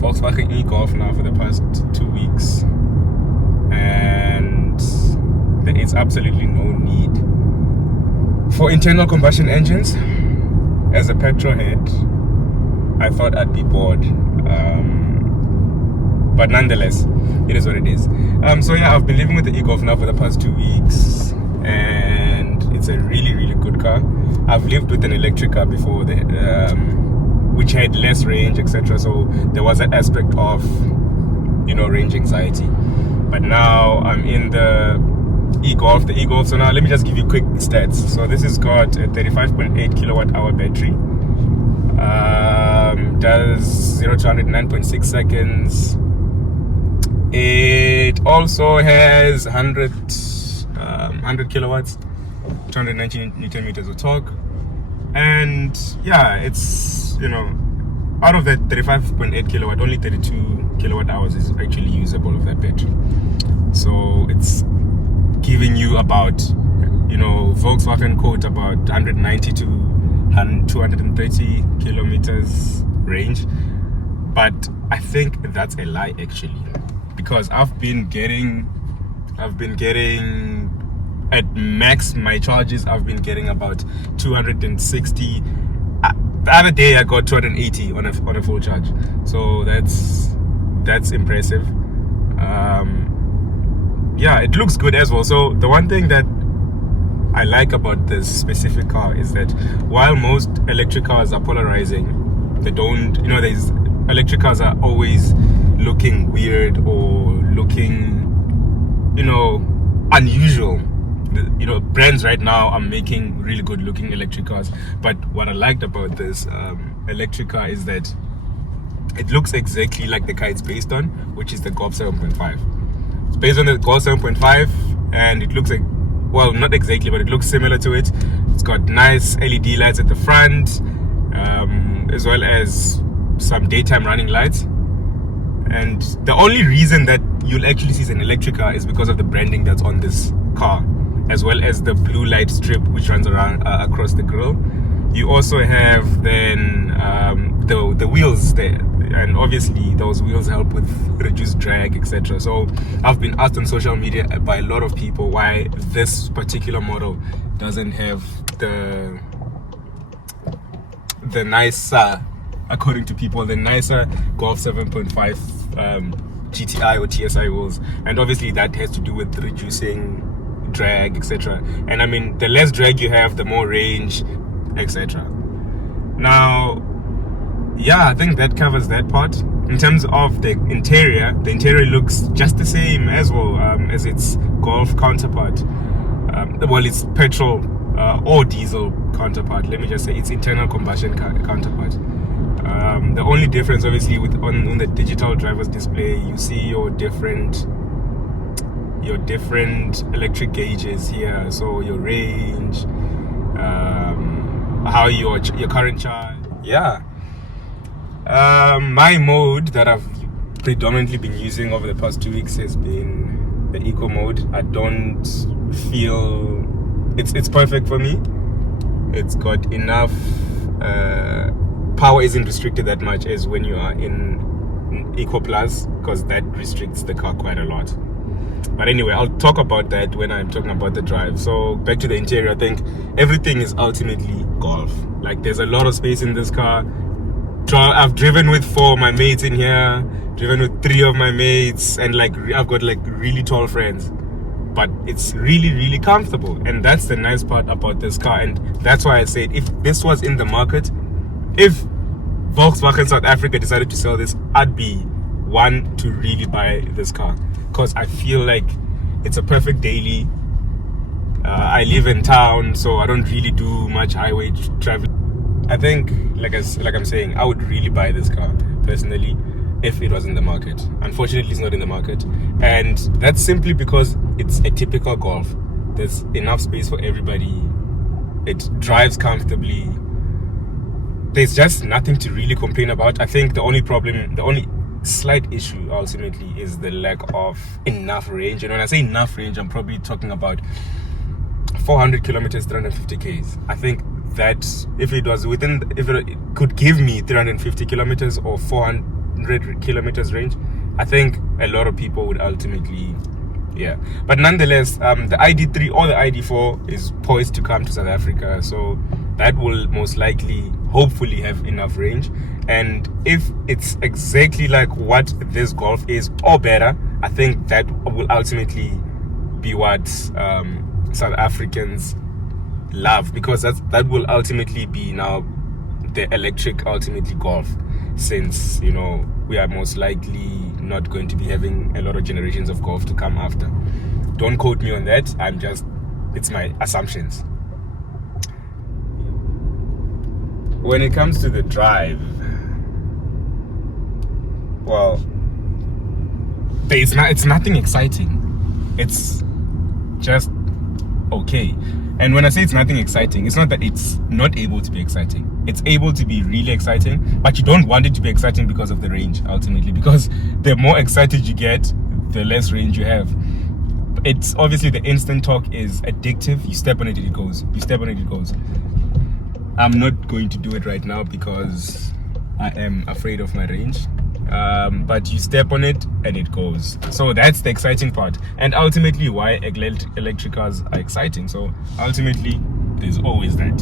Volkswagen eGolf now for the past 2 weeks, and there is absolutely no need for internal combustion engines. As a petrol head, I thought I'd be bored, but nonetheless, it is what it is. So yeah, I've been living with the eGolf now for the past 2 weeks, and it's a really, really good car. I've lived with an electric car before, which had less range, etc. So there was an aspect of, range anxiety. But now I'm in the eGolf. So now let me just give you quick stats. So this has got a 35.8 kilowatt hour battery. Does 0 to 109.6 seconds. It also has 100 kilowatts, 290 newton meters of torque. And yeah, it's, out of that 35.8 kilowatt, only 32 kilowatt hours is actually usable of that battery. So it's giving you about, Volkswagen quote about 190 to 230 kilometers range. But I think that's a lie actually, because I've been getting at max my charges, I've been getting about 260. The other day I got 280 on a full charge. So that's impressive. Yeah, it looks good as well. So the one thing that I like about this specific car is that while most electric cars are polarizing, they don't, there's electric cars are always looking weird or looking, unusual. Brands right now are making really good looking electric cars. But what I liked about this electric car is that it looks exactly like the car it's based on, which is the Golf 7.5. It's based on the Golf 7.5, and it looks like, well, not exactly, but it looks similar to it. It's got nice LED lights at the front, as well as some daytime running lights. And the only reason that you'll actually see an electric car is because of the branding that's on this car, as well as the blue light strip which runs around across the grille. You also have then the wheels there, and obviously those wheels help with reduced drag, etc. So I've been asked on social media by a lot of people why this particular model doesn't have the nicer, according to people, the nicer Golf 7.5 GTI or TSI wheels. And obviously that has to do with reducing drag, etc. And I mean, the less drag you have, the more range, etc. Now, yeah, I think that covers that part. In terms of the interior looks just the same as well as its Golf counterpart. Well, its petrol or diesel counterpart. Let me just say its internal combustion counterpart. The only difference, obviously, on the digital driver's display, you see your different electric gauges here. So your range, how your current charge. Yeah. My mode that I've predominantly been using over the past 2 weeks has been the eco mode. I don't feel it's perfect for me. It's got enough power, isn't restricted that much as when you are in Eco Plus, because that restricts the car quite a lot. But anyway, I'll talk about that when I'm talking about the drive. So back to the interior, I think everything is ultimately Golf. Like, there's a lot of space in this car. I've driven with 4 of my mates in here, driven with 3 of my mates, and I've got really tall friends. But it's really, really comfortable, and that's the nice part about this car. And that's why I said, if this was in the market, if Volkswagen South Africa decided to sell this, I'd be one to really buy this car, because I feel like it's a perfect daily. I live in town, so I don't really do much highway travel. I think, like I'm saying, I would really buy this car personally if it was in the market. Unfortunately, it's not in the market, and that's simply because it's a typical Golf. There's enough space for everybody. It drives comfortably. There's just nothing to really complain about. I think the only slight issue ultimately is the lack of enough range. And when I say enough range, I'm probably talking about 400 kilometers, 350 Ks. I think that if it could give me 350 kilometers or 100 kilometers range, I think a lot of people would ultimately, yeah. But nonetheless, the ID3 or the ID4 is poised to come to South Africa, so that will most likely, hopefully, have enough range. And if it's exactly like what this Golf is or better, I think that will ultimately be what South Africans love, because that will ultimately be now the electric ultimately Golf, since we are most likely not going to be having a lot of generations of Golf to come after. Don't quote me on that, it's my assumptions. When it comes to the drive, well, it's nothing exciting. It's just okay. And when I say it's nothing exciting, it's not that it's not able to be exciting. It's able to be really exciting, but you don't want it to be exciting because of the range, ultimately. Because the more excited you get, the less range you have. It's obviously the instant torque is addictive. You step on it, it goes. You step on it, it goes. I'm not going to do it right now because I am afraid of my range. But you step on it and it goes. So that's the exciting part, and ultimately why electric cars are exciting. So ultimately, there's always that.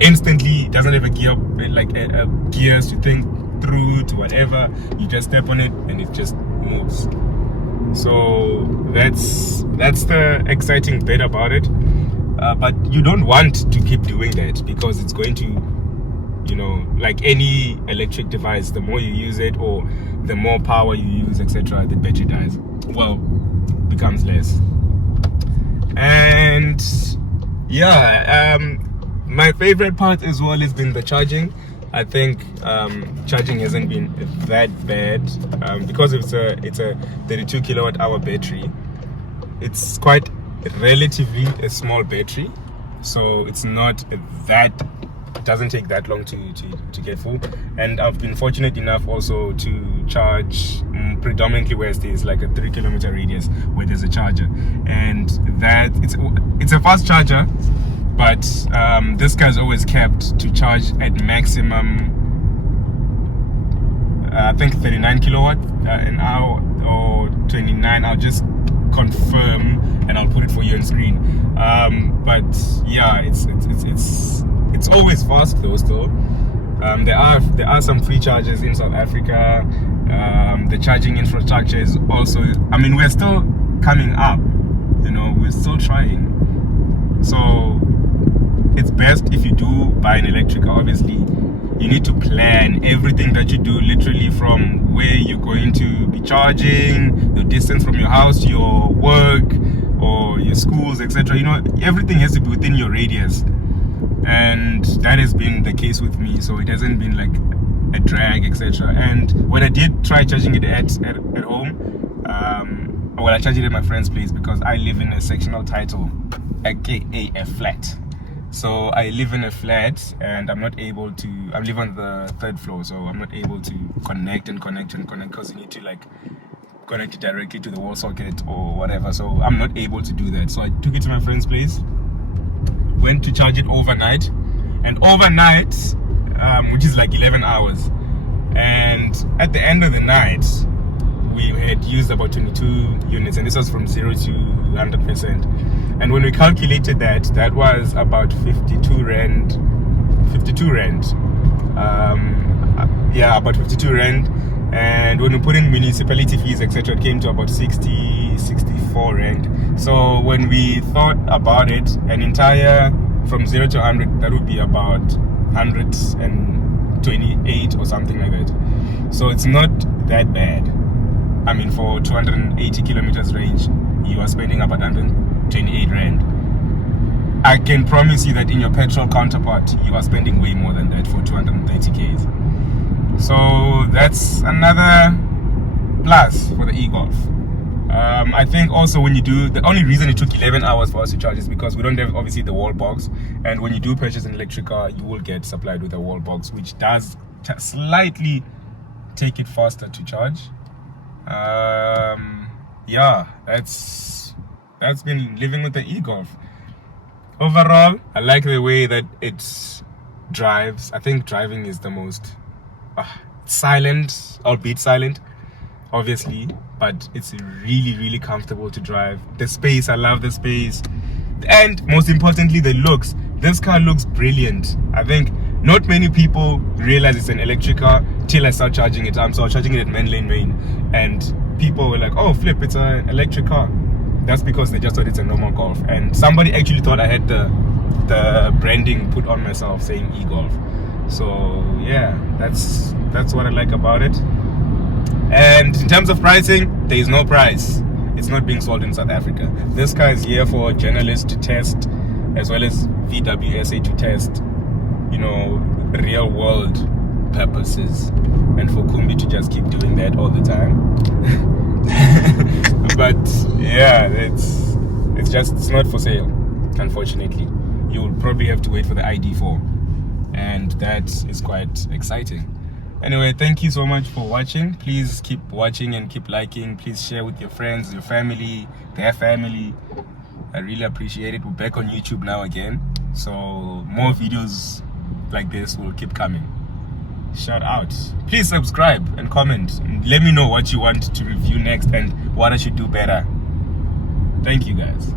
Instantly, it doesn't have a gear, like a gears to think through to whatever. You just step on it and it just moves. So that's the exciting bit about it. But you don't want to keep doing that, because it's going to, like any electric device, the more you use it or the more power you use, etc., the battery dies. Well, becomes less. And yeah, my favorite part as well has been the charging. I think charging hasn't been that bad, because it's a 32 kilowatt hour battery. It's quite relatively a small battery, so it's not that, it doesn't take that long to get full. And I've been fortunate enough also to charge predominantly where there's like a 3 kilometer radius where there's a charger, and that it's a fast charger, but this guy's always kept to charge at maximum I think 39 kilowatt an hour or 29. I'll just confirm and I'll put it for you on screen. But yeah, it's always fast though. Still, there are some free chargers in South Africa. The charging infrastructure is also, we're still coming up. We're still trying. So it's best if you do buy an electric car. Obviously, you need to plan everything that you do, literally from where you're going to be charging, the distance from your house to your work or your schools, etc. Everything has to be within your radius, and that has been the case with me. So it hasn't been like a drag, etc. And when I did try charging it at home, I charged it at my friend's place because I live in a sectional title, aka a flat. So I live in a flat and I live on the 3rd floor, so I'm not able to connect because you need to like connect it directly to the wall socket or whatever. So I'm not able to do that. So I took it to my friend's place, went to charge it overnight, and overnight, which is like 11 hours. And at the end of the night, we had used about 22 units, and this was from 0 to 100%. And when we calculated that was about 52 rand. Yeah, about 52 rand. And when we put in municipality fees, etc., it came to about 64 rand. So when we thought about it, an entire from 0 to 100, that would be about 128 or something like that. So it's not that bad. For 280 kilometers range, you are spending about 128 rand. I can promise you that in your petrol counterpart, you are spending way more than that for 230 Ks. So that's another plus for the eGolf. I think also when you do, the only reason it took 11 hours for us to charge is because we don't have obviously the wall box. And when you do purchase an electric car, you will get supplied with a wall box, which does slightly take it faster to charge. Yeah, that's been living with the eGolf. Overall, I like the way that it drives. I think driving is the most silent, albeit silent, obviously, but it's really, really comfortable to drive. The space, I love the space. And most importantly, the looks. This car looks brilliant. I think not many people realize it's an electric car till I start charging it. So I was charging it at Man Lane Main, and people were like, oh flip, it's an electric car. That's because they just thought it's a normal Golf, and somebody actually thought I had the branding put on myself saying eGolf. So yeah, that's what I like about it. And in terms of pricing, there is no price. It's not being sold in South Africa. This car is here for journalists to test, as well as VWSA to test, you know, real world purposes, and for Kumbi to just keep doing that all the time. But yeah, it's not for sale, unfortunately. You'll probably have to wait for the ID4, and that is quite exciting. Anyway, thank you so much for watching. Please keep watching and keep liking. Please share with your friends, your family, their family. I really appreciate it. We're back on YouTube now again, so more videos like this will keep coming. Shout out. Please subscribe and comment. Let me know what you want to review next and what I should do better. Thank you guys.